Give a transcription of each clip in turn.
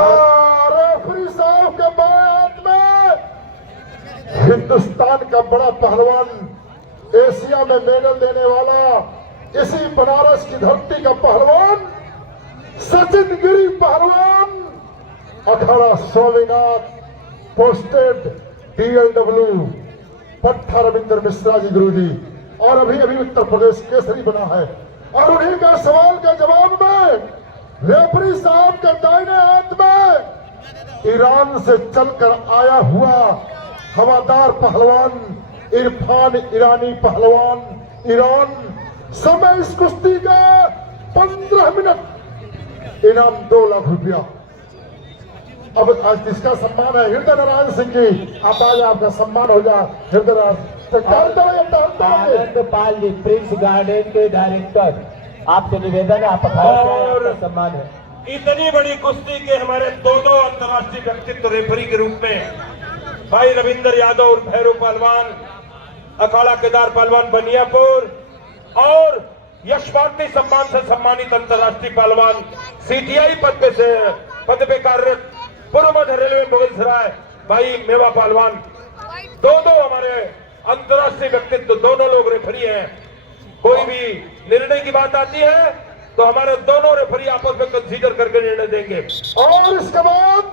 Referee साहब के बात में हिंदुस्तान का बड़ा पहलवान, एशिया में मेडल देने वाला, इसी बनारस की धरती का पहलवान, सचिन गिरी पहलवान, अखाड़ा स्वामीनाथ, पोस्टेड DLW पट्टा रविंद्र मिश्रा जी गुरु जी, और अभी अभी उत्तर प्रदेश केसरी बना है। और उन्हीं का सवाल के जवाब में रेफरी साहब के दाहिने हाथ में ईरान से चलकर आया हुआ हवादार पहलवान इरफान ईरानी पहलवान, ईरान। समय इस कुश्ती का 15 मिनट, इनाम 2 लाख रुपया। अब आज इसका सम्मान है हृदय नारायण सिंह जी, आप आज आपका सम्मान हो जाए हृदय नारायण पाल जी, प्रिंस गार्डन के डायरेक्टर, आपसे निवेदन है आप आपका सम्मान है। इतनी बड़ी कुश्ती के हमारे दो अंतर्राष्ट्रीय व्यक्तित्व रेफरी के रूप में भाई रविंद्र यादव और भैरव पहलवान, अखाड़ा केदार पहलवान बनियापुर, और यशपाती सम्मान से सम्मानित अंतर्राष्ट्रीय पहलवान CTI पद पे कार्यरत पूर्व मध्य रेलवे मुगलसराय भाई मेवा पहलवान, दो हमारे अंतर्राष्ट्रीय व्यक्तित्व, दोनों लोग रेफरी हैं। कोई भी निर्णय की बात आती है तो हमारे दोनों रेफरी आपस में कंसीडर करके निर्णय देंगे। और इसके बाद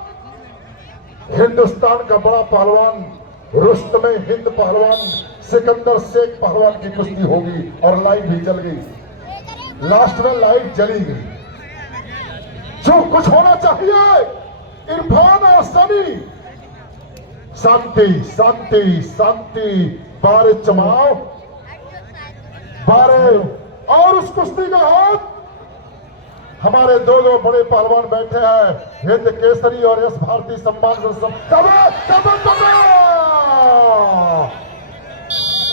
हिंदुस्तान का बड़ा पहलवान रुस्तमे हिंद पहलवान सिकंदर शेख पहलवान की कुश्ती होगी, और लाइट भी जल गई, लास्ट में लाइट जली गई। जो कुछ होना चाहिए इरफान और सनी, शांति शांति शांति, बारे चमाओ बारे। और उस कुश्ती का हाथ हमारे दो बड़े पहलवान बैठे हैं, हिंद केसरी और यश भारती सम्मान से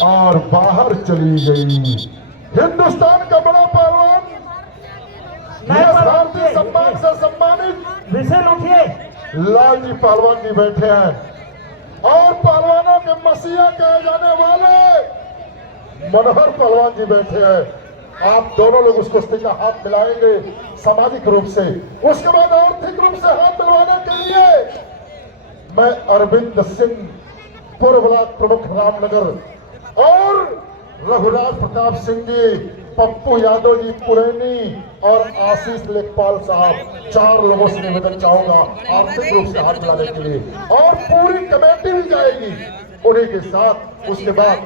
और बाहर चली गई। हिंदुस्तान का बड़ा पहलवान यश भारती सम्मान से सम्मानित विशेष उठिए, लालजी पहलवान जी बैठे हैं, और पहलवानों के मसीहा कहे जाने वाले मनोहर पहलवान जी बैठे हैं। आप दोनों लोग उस कुश्ती का हाथ मिलाएंगे सामाजिक रूप से, उसके बाद आर्थिक रूप से हाथ मिलवाने के लिए मैं अरविंद सिंह, पूर्व ब्लॉक प्रमुख रामनगर, और रघुराज प्रताप सिंह जी, पप्पू यादव जी पुरैनी, और आशीष लेखपाल साहब, 4 लोगों से निवेदन चाहूंगा आर्थिक रूप से हाथ मिलाने के लिए, और पूरी कमेटी भी जाएगी उन्हीं के साथ। उसके बाद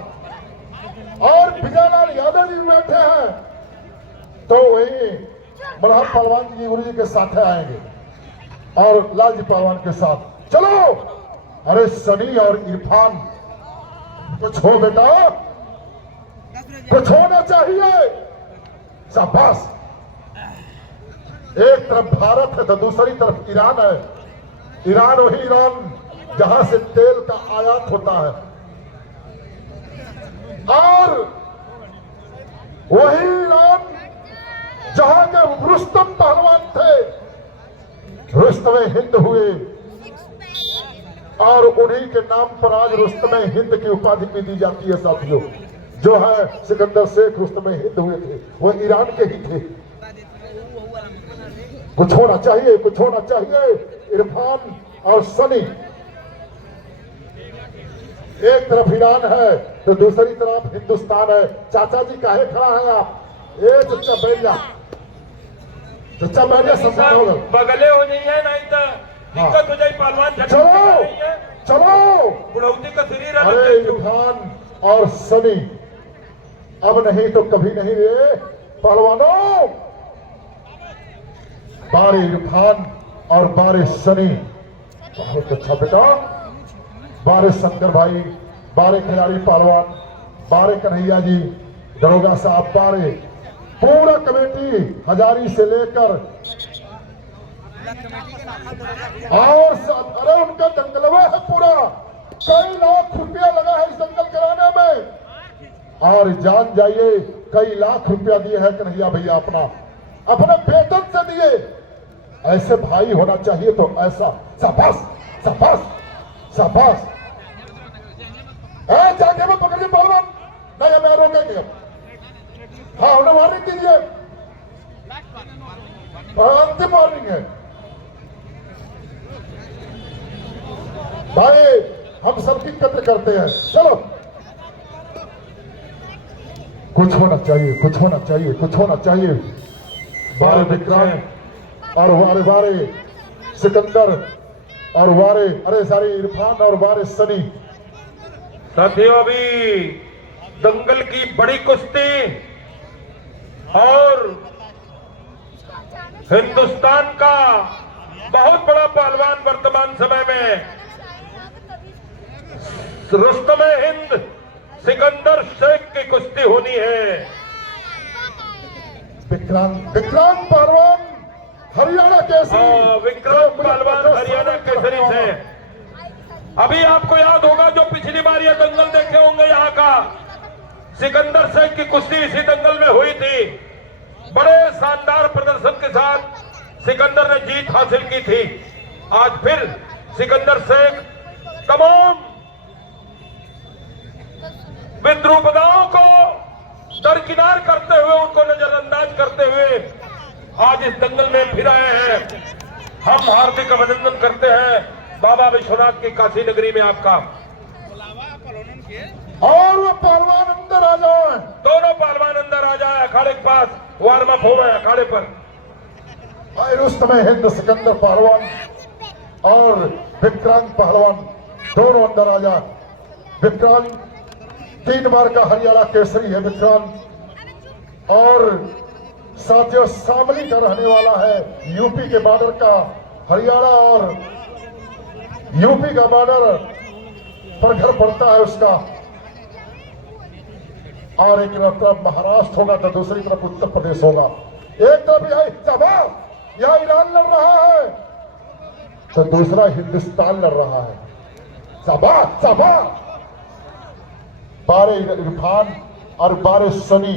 और विजयलाल यादव जी बैठे हैं, तो वही मनोहर पहलवान जी गुरु जी के साथ आएंगे, और लालजी पहलवान के साथ। चलो, अरे सनी और इरफान, कुछ हो बेटा, कुछ होना चाहिए। शाबाश। एक तरफ भारत है तो दूसरी तरफ ईरान है। ईरान वही ईरान जहां से तेल का आयात होता है, और वही ईरान जहां के रुस्तम पहलवान थे, रुस्तमे हिंद हुए, और उन्हीं के नाम पर आज रुस्तमे हिंद की उपाधि भी दी जाती है साथियों। जो है सिकंदर शेख रुस्तमे हिंद हुए थे, वो ईरान के ही थे। कुछ होना चाहिए, कुछ होना चाहिए। इरफान और सनी, एक तरफ ईरान है तो दूसरी तरफ हिंदुस्तान है। चाचा जी काहे खड़ा है आप? चचा बैठ जा, चचा बैठ जा, सम्मान होगा। बगले हो नहीं है, नहीं तो दिक्कत हो जाए। पहलवान चलो चलो, बुढ़ौती का शरीर। अरे इरफान और सनी, अब नहीं तो कभी नहीं रे पहलवानों। बारे इरफान और बारे सनी, बहुत अच्छा बेटा। बारे शंकर भाई, बारे खिलाड़ी पहलवान, बारे कन्हैया जी, दरोगा साहब, बारे पूरा कमेटी हजारी से लेकर, और अरे उनका दंगलवा है पूरा, कई लाख रुपया लगा है इस दंगल कराने में, और जान जाइए कई लाख रुपया दिए हैं कन्हैया भैया अपने वेतन से दिए। ऐसे भाई होना चाहिए, तो ऐसा। शाबाश शाबाश शाबाश। जाके मत पकड़िए पहलवान, नहीं हमें रोकेंगे। हाँ, उन्हें वार्निंग दीजिए, अंतिम वार्निंग है। भाई हम सबकी कद्र करते हैं। चलो, कुछ होना चाहिए, कुछ होना चाहिए, कुछ होना चाहिए। वारे विक्रांत और वारे वारे सिकंदर और वारे अरे सारी इरफान और वारे सनी। साथियों, अभी दंगल की बड़ी कुश्ती और हिंदुस्तान का बहुत बड़ा पहलवान वर्तमान समय में रुस्तम-ए-हिंद सिकंदर शेख की कुश्ती होनी है। विक्रांत पहलवान हरियाणा केसरी। विक्रांत पहलवान हरियाणा केसरी से। अभी आपको याद होगा जो पिछली बार ये दंगल देखे होंगे, यहाँ का सिकंदर शेख की कुश्ती इसी दंगल में हुई थी। बड़े शानदार प्रदर्शन के साथ सिकंदर ने जीत हासिल की थी। आज फिर सिकंदर शेख तमाम विद्रूपताओं को दरकिनार करते हुए, उनको नजरअंदाज करते हुए आज इस दंगल में फिर आए हैं। हम हार्दिक अभिनंदन करते हैं बाबा विश्वनाथ की काशी नगरी में आपका। और वो पहलवान अंदर आ जाए, दोनों पहलवान अंदर आ जाए, अखाड़े के पास वार्म अप हो गए अखाड़े पर। भाई रुस्तम-ए-हिंद सिकंदर पहलवान और विक्रांत पहलवान दोनों अंदर आ जाए। विक्रांत 3 बार का हरियाणा केसरी है विक्रांत, और साथियों शामली का रहने वाला है। यूपी के बॉर्डर का, हरियाणा और यूपी का बॉर्डर पर घर पड़ता है उसका। और एक तरफ महाराष्ट्र होगा तो दूसरी तरफ उत्तर प्रदेश होगा। एक तरफ यहाँ ईरान लड़ रहा है तो दूसरा हिंदुस्तान लड़ रहा है। सबा बारे इरफान और बारे सनी,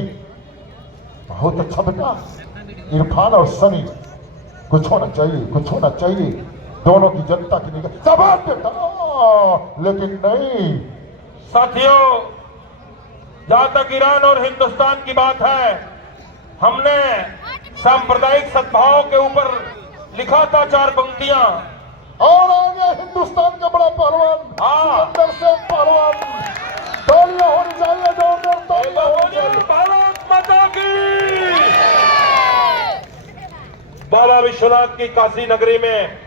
बहुत अच्छा बेटा। इरफान और सनी, कुछ होना चाहिए, कुछ होना चाहिए। दोनों की जनता की निगाह सवाल बेटा, लेकिन नहीं। साथियों, जहां तक ईरान और हिंदुस्तान की बात है, हमने सांप्रदायिक सद्भाव के ऊपर लिखा था 4 पंक्तियां। और आ गया हिंदुस्तान का बड़ा पहलवान सिकंदर शेख पहलवान। तालियां होनी चाहिए, जोरदार तालियां होनी चाहिए। भारत माता की। बाबा विश्वनाथ की काशी नगरी में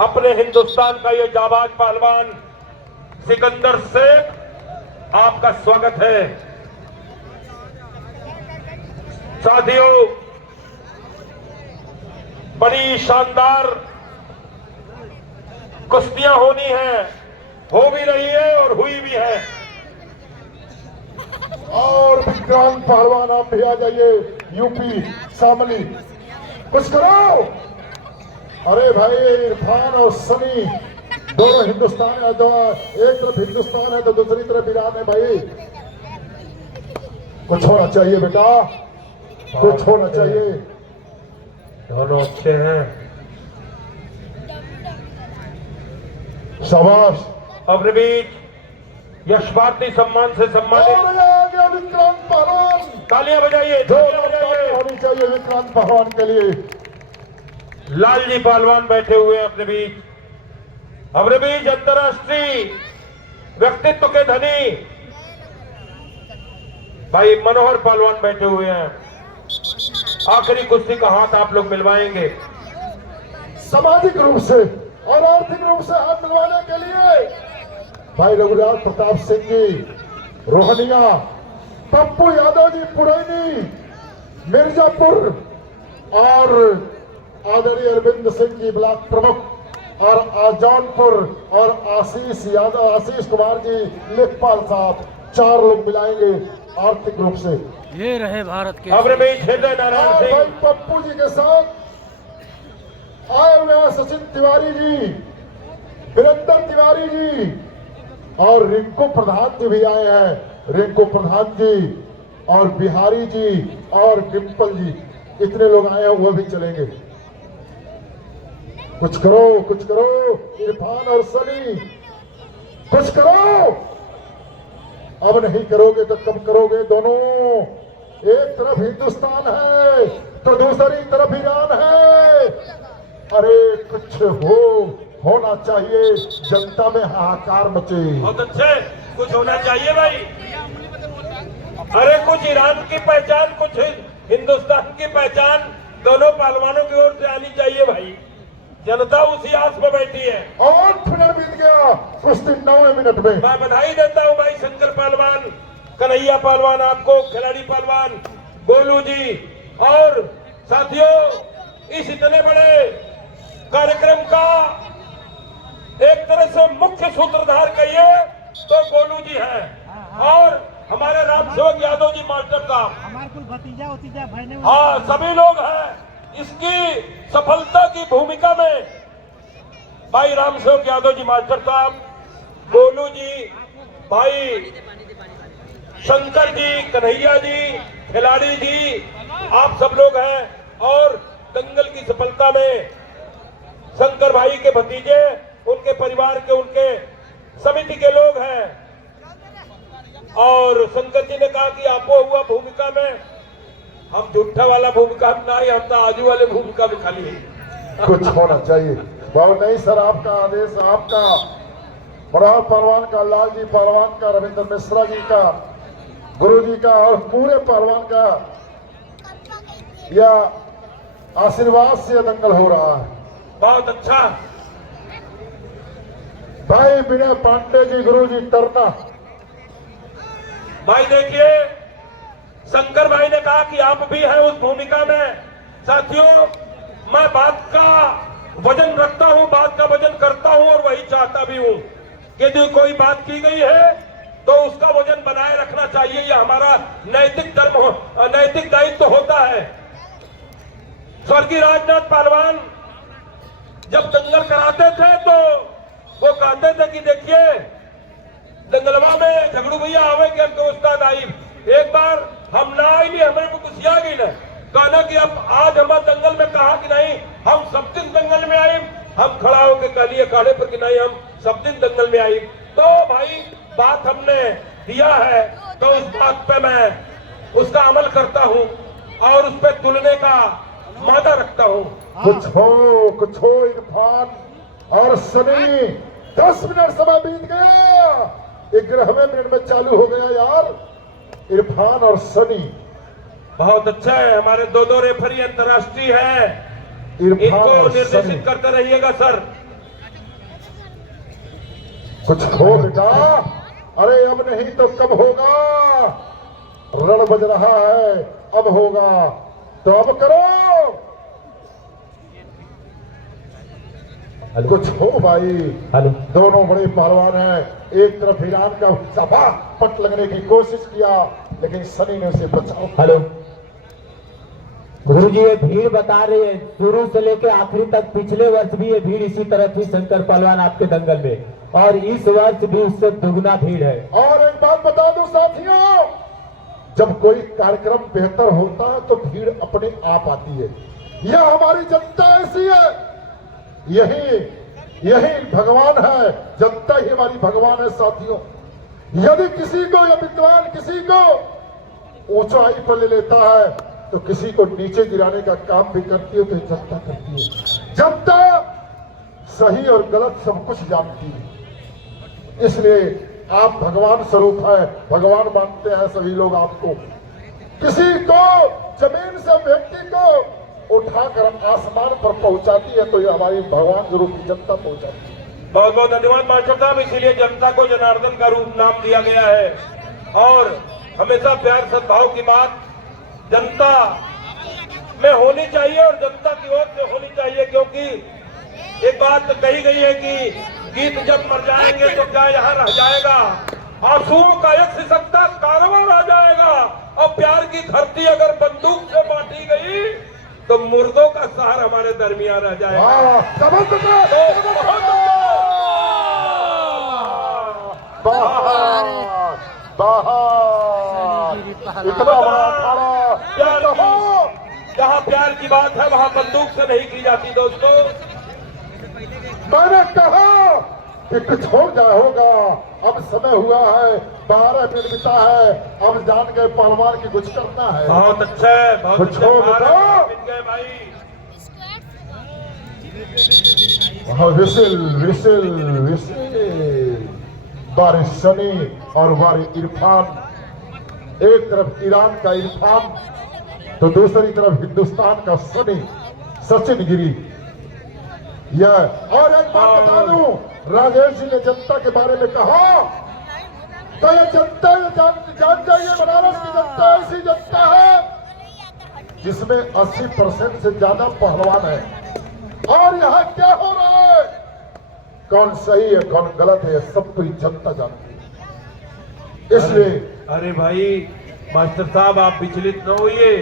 अपने हिंदुस्तान का ये जाबाज पहलवान सिकंदर शेख, आपका स्वागत है। साथियों, बड़ी शानदार कुश्तियां होनी है, हो भी रही है और हुई भी है। और विक्रांत पहलवान आप भी आ जाइए, यूपी शामली, कुछ करो। अरे भाई इरफान और सनी दोनों हिंदुस्तान है, तो एक तरफ हिंदुस्तान है तो दूसरी तरफ ईरान है। भाई कुछ होना चाहिए बेटा, कुछ होना चाहिए। दोनों अच्छे हैं। शाबाश। अपने बीच यश भारती सम्मान से सम्मानित। और आ गया विक्रांत पहलवान। तालियां बजाइए, जो तालियां बजाइए। होनी चाहिए विक्रांत पहलवान के लिए। लालजी पहलवान बैठे हुए हैं अपने बीच अंतर्राष्ट्रीय व्यक्तित्व के धनी भाई मनोहर पहलवान बैठे हुए हैं। आखिरी कुश्ती का हाथ आप लोग मिलवाएंगे। सामाजिक रूप से और आर्थिक रूप से हाथ मिलवाने के लिए भाई रघुराज प्रताप सिंह जी रोहनिया, पप्पू यादव जी पुरैनी मिर्जापुर, और आदरणीय अरविंद सिंह जी ब्लॉक प्रमुख, और आजानपुर, और आशीष यादव, आशीष कुमार जी लेखपाल साहब, 4 लोग मिलाएंगे आर्थिक रूप से। ये रहे भारत के अपने बीच हृदय नारायण और सिंह। भाई पप्पू जी के साथ आए हुए हैं सचिन तिवारी जी, वीरेंद्र तिवारी जी, और रिंकू प्रधान जी भी आए हैं। रिंकू प्रधान जी और बिहारी जी और डिम्पल जी, इतने लोग आए हैं, वो भी चलेंगे। कुछ करो, कुछ करो इरफान और सनी, कुछ करो। अब नहीं करोगे तो कब करोगे? दोनों, एक तरफ हिंदुस्तान है तो दूसरी तरफ ईरान है। अरे कुछ हो, होना चाहिए, जनता में हाहाकार मचे। बहुत अच्छे, कुछ होना चाहिए भाई। अरे कुछ ईरान की पहचान, कुछ हिंदुस्तान की पहचान दोनों पहलवानों की ओर से आनी चाहिए भाई। जनता उसी आस में बैठी है। और फिर बीत गया कुश्ती 9वें मिनट में। मैं बधाई देता हूं भाई शंकर पहलवान, कन्हैया पहलवान, आपको खिलाड़ी पहलवान गोलू जी, और साथियों इस इतने बड़े कार्यक्रम का एक तरह से मुख्य सूत्रधार कहिए तो गोलू जी हैं, और हमारे रामसेवक यादव जी मास्टर साहब, हमारे कुल भतीजा भाई ने हाँ सभी लोग हैं इसकी सफलता की भूमिका में। भाई रामसेवक यादव जी मास्टर साहब, गोलू जी, भाई शंकर जी, कन्हैया जी, खिलाड़ी जी, आप सब लोग हैं। और दंगल की सफलता में शंकर भाई के भतीजे, उनके परिवार के, उनके समिति के लोग हैं। और शंकर जी ने कहा कि आपको हुआ भूमिका में, हम झूठा वाला भूमिका ना ही, हम तो आजू वाले भूमिका में खाली है। कुछ होना चाहिए। बहुत नहीं सर, आपका आदेश, आपका बड़ा पहलवान का, लाल जी पहलवान का, रविंद्र मिश्रा जी का, गुरु जी का और पूरे पहलवान का यह आशीर्वाद से दंगल हो रहा है। बहुत अच्छा भाई विनय पांडे जी, गुरु जी तरना। भाई देखिए, शंकर भाई ने कहा कि आप भी हैं उस भूमिका में। साथियों, मैं बात का वजन रखता हूं, बात का वजन करता हूं, और वही चाहता भी हूं कि जो कोई बात की गई है तो उसका वजन बनाए रखना चाहिए। यह हमारा नैतिक धर्म, नैतिक दायित्व होता है। स्वर्गीय राजनाथ पहलवान जब दंगल कराते थे तो वो कहते थे कि देखिए दंगलवा में झगड़ू भैया आवे के हमको उस्ताद आई। एक बार हम ना आई, हमें को कुछ आ गई ना, कहना कि अब आज हमारे दंगल में कहा कि नहीं हम सब दिन दंगल में आई। हम खड़ा होकर कह लिए अखाड़े पर कि नहीं हम सब दिन दंगल में आई। तो भाई बात हमने दिया है तो उस बात पे मैं उसका अमल करता हूं और उस पर तुलने का मादा रखता हूं। कुछ हो इरफान और सनी, 10 मिनट समय बीत गया, 11वें मिनट में चालू हो गया यार। इरफान और सनी बहुत अच्छा है, हमारे दो रेफरी अंतर्राष्ट्रीय हैं, इरफान इनको और निर्देशित सनी। करते रहिएगा सर। कुछ हो बेटा, अरे अब नहीं तो कब होगा। रण बज रहा है, अब होगा तो अब करो। कुछ हो भाई। हेलो, दोनों बड़े पहलवान हैं। एक तरफ ईरान का सफा पट लगने की कोशिश किया लेकिन सनी ने उसे बचाओ। हेलो गुरु जी, ये भीड़ बता रही है शुरू से लेकर आखिरी तक, पिछले वर्ष भी ये भीड़ इसी तरह थी शंकर पहलवान आपके दंगल में, और इस वर्ष भी उससे दुगना भीड़ है। और एक बात बता दूं साथियों, जब कोई कार्यक्रम बेहतर होता है तो भीड़ अपने आप आती है। यह हमारी जनता ऐसी है, यही भगवान है, जनता ही हमारी भगवान है साथियों। यदि किसी को या विद्वान किसी को ऊंचाई पर ले लेता है तो किसी को नीचे गिराने का काम भी करती है, तो जनता करती है। जनता सही और गलत सब कुछ जानती है, इसलिए आप भगवान स्वरूप है, भगवान मानते हैं सभी लोग आपको। किसी को जमीन से व्यक्ति को उठाकर आसमान पर पहुंचाती है तो ये हमारी भगवान स्वरूप की जनता पहुंचाती है। बहुत बहुत धन्यवाद मास्टर साहब, इसीलिए जनता को जनार्दन का रूप नाम दिया गया है। और हमेशा प्यार सद्भाव की बात जनता में होनी चाहिए और जनता की ओर से होनी चाहिए, क्योंकि एक बात कही गई है कि गीत जब मर जाएंगे तो क्या यहाँ रह जाएगा, आंसुओं का एक सिसकता कारवां रह जाएगा, और प्यार की धरती अगर बंदूक से बांटी गई तो मुर्दों का सहार हमारे दरमियान रह जाएगा। इतना बड़ा अखाड़ा, प्यार की, जहाँ प्यार की बात है वहाँ बंदूक से नहीं की जाती दोस्तों। मैंने कहा कि कुछ हो जाए होगा। अब समय हुआ है, 12 मिनट बीता है, अब जान गए पहलवान की कुछ करना है। बहुत अच्छा है, बहुत कुछ हो अच्छा बेटा। मिल गए भाई। हाँ, विसिल विसिल विसिल। बारे सनी और बारे इरफान। एक तरफ ईरान का इरफान तो दूसरी तरफ हिंदुस्तान का सनी सचिन गिरी। यह और एक बात बता दूं, राजेश जी ने जनता के बारे में कहा तो ये जनता जान जाइए, बनारस की जनता ऐसी जनता है जिसमें 80% से ज्यादा पहलवान है। और यहाँ क्या हो रहा है, कौन सही है कौन गलत है, सब पूरी जनता जानती है। इसलिए अरे भाई मास्टर साहब, आप विचलित न होइए।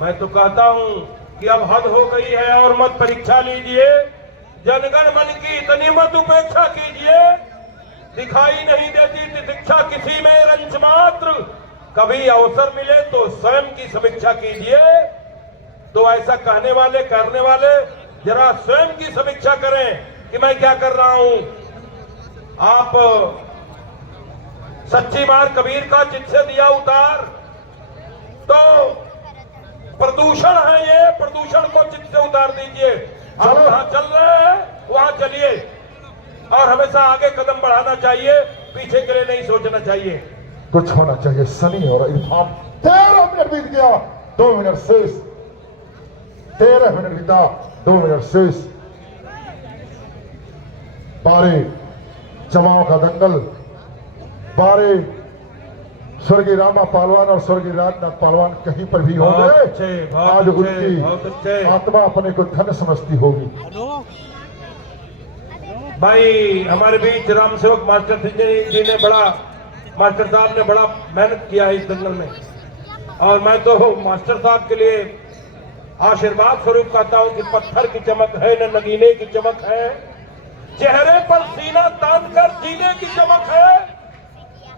मैं तो कहता हूं कि अब हद हो गई है और मत परीक्षा लीजिए। जनगण मन की इतनी मत उपेक्षा कीजिए। दिखाई नहीं देती तितिक्षा किसी में रंच मात्र। कभी अवसर मिले तो स्वयं की समीक्षा कीजिए। तो ऐसा कहने वाले करने वाले जरा स्वयं की समीक्षा करें कि मैं क्या कर रहा हूं। आप सच्ची मार कबीर का चित से दिया उतार, तो प्रदूषण है ये, प्रदूषण को चित से उतार दीजिए। आप जहां चल रहे हैं वहां चलिए और हमेशा आगे कदम बढ़ाना चाहिए, पीछे के लिए नहीं सोचना चाहिए। कुछ होना चाहिए। सनी और इरफान 13 मिनट बीत गया, 2 मिनट शेष। 13 मिनट बीता, 2 मिनट शेष। बारे जमाओं का दंगल, बारे स्वर्गीय रामा पहलवान और स्वर्गीय राजनाथ पहलवान कहीं पर भी बहुत होंगे। अच्छे, बहुत आज अच्छे, उनकी बहुत अच्छे। आत्मा अपने को धन्य समझती होगी। भाई हमारे बीच राम सेवक मास्टर जी ने बड़ा, मास्टर साहब ने बड़ा मेहनत किया है इस दंगल में। और मैं तो मास्टर साहब के लिए आशीर्वाद स्वरूप कहता हूं कि पत्थर की चमक है न नगीने की चमक है, चेहरे पर सीना तान कर जीने की चमक है।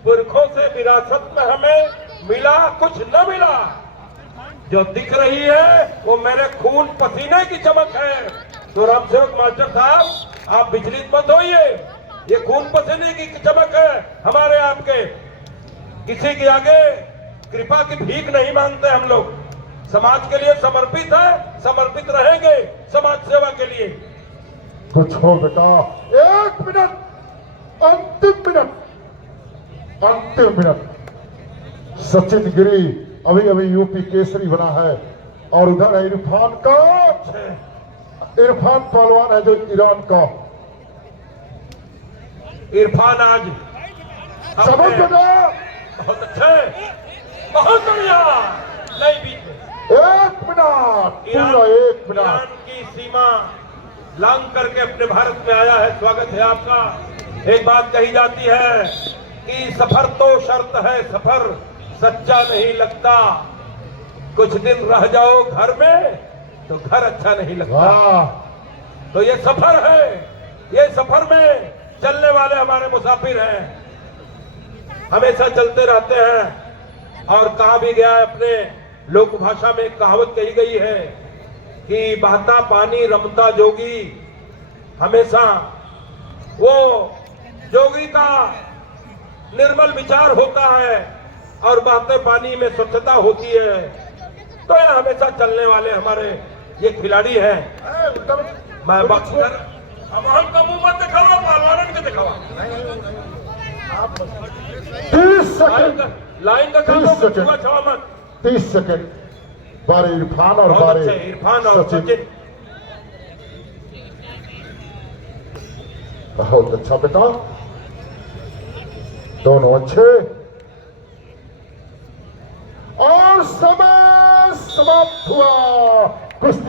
पुरखों से विरासत में हमें मिला कुछ न मिला, जो दिख रही है वो मेरे खून पसीने की चमक है। तो रामसेवक मास्टर साहब आप विचलित मत होइए, ये खून पसीने की चमक है हमारे आपके। किसी के आगे कृपा की भीख नहीं मांगते हम लोग, समाज के लिए समर्पित है, समर्पित रहेंगे समाज सेवा के लिए। कुछ हो बेटा, 1 मिनट, अंतिम मिनट, अंतिम मिनट। सचिन गिरी अभी अभी यूपी केसरी बना है और उधर है इरफान का, इरफान पहलवान है जो ईरान का। इरफान आज समझ बेटा, बहुत अच्छे, बहुत बढ़िया। नहीं बीच 1 मिनट, पूरा 1 ईरान मिनट। की सीमा लांग करके अपने भारत में आया है, स्वागत है आपका। एक बात कही जाती है कि सफर तो शर्त है, सफर सच्चा नहीं लगता। कुछ दिन रह जाओ घर में तो घर अच्छा नहीं लगता। वाह, तो ये सफर है, ये सफर में चलने वाले हमारे मुसाफिर हैं, हमेशा चलते रहते हैं। और कहा भी गया है, अपने लोक भाषा में एक कहावत कही गई है कि बहता पानी रमता जोगी। हमेशा वो जोगी का निर्मल विचार होता है और बहते पानी में स्वच्छता होती है। तो ये हमेशा चलने वाले हमारे ये खिलाड़ी हैं। मैं बात कर, हम का मुंह मत दिखावा, पहलवान के दिखावा। 30 सेकंड, लाइन का काम 30 सेकंड, छवा मत। 30 सेकंड। बारे इरफान और बहुत बारे अच्छे, इरफान और सचिन। बहुत अच्छा बेटा, दोनों अच्छे। और समय समाप्त हुआ।